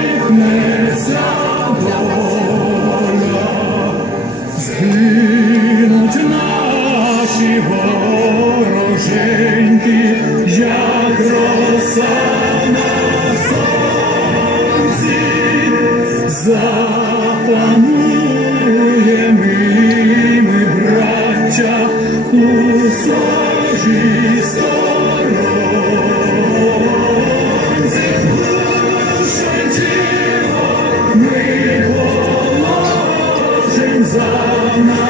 Усміхнеться доля, згинуть наші вороженьки, на сонці, запанує ми, браття, у сожі. Ми положим за нашу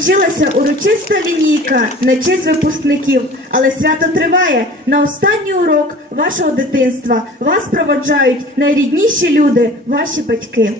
Скінчилася урочиста лінійка на честь випускників, але свято триває на останній урок вашого дитинства. Вас проводжають найрідніші люди, ваші батьки.